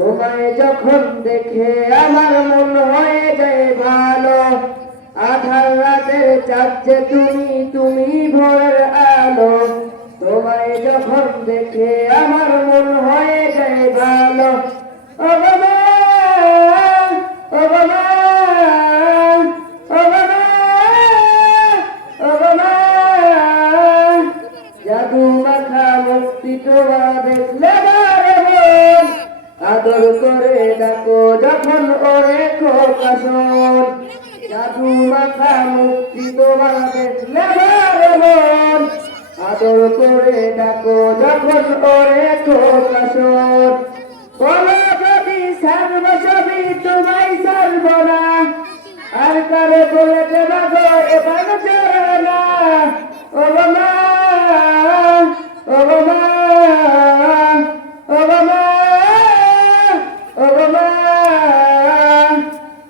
তোমায় যখন দেখে আমার মন হয়ে যায় ভালো, আধার রাতের চাঁদ যে তুমি, তুমি ভোরের আলো। তোমায় যখন দেখে আমার মন হয়ে যায় ভালো। ও বাবা, ও বাবা, ও বাবা, ও বাবা, জাদু মাখা মুক্তি তোমার দেখলে বারে মন আদর করে ডাকো যখন ওরে খোকা শোন। জাদু মাখা মুক্তি তোমার দেখলে বারে মন আদর করে ডাকো যখন ওরে খোকা শোন। বলো যদি সারব সবই তোমায় সারব না, আর কারে বলে দেবা গো এবার চলে না। ও বাবা, ও বাবা, ও বাবা, ও বাবা,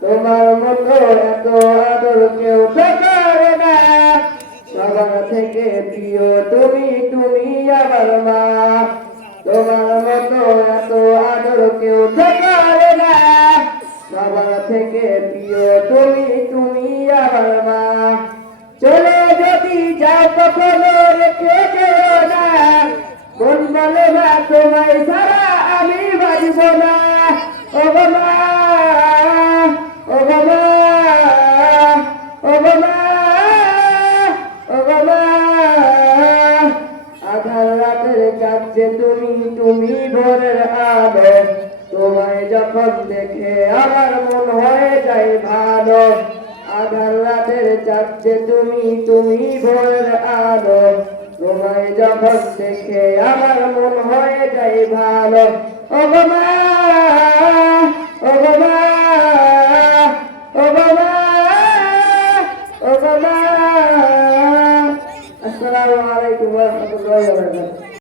তোমার মতো এত আদর কেউ তো করে না। সবার থেকে প্রিয় তুমি, তুমি আমার মা। তোমার মতো এত আদর কেউ তো করে না। সবার থেকে প্রিয় তুমি, তুমি আমার মা। চলে যদি যাও কখনো রেখে যেও না, মন বলে না তোমায় ছাড়া আমি বাঁচব না। ও বাবা, ও বাবা, ও বাবা, ও বাবা, আধার রাতের চাঁদ যে তুমি, তুমি ভোরের আলো। তোমায় যখন দেখে আমার মন হয়ে যায় ভালো, আধার রাতের চাঁদ যে তুমি, তুমি ভোরের আলো। তোমায় যখন দেখে আমার মন হয়ে যায় ভালো। ও বাবা,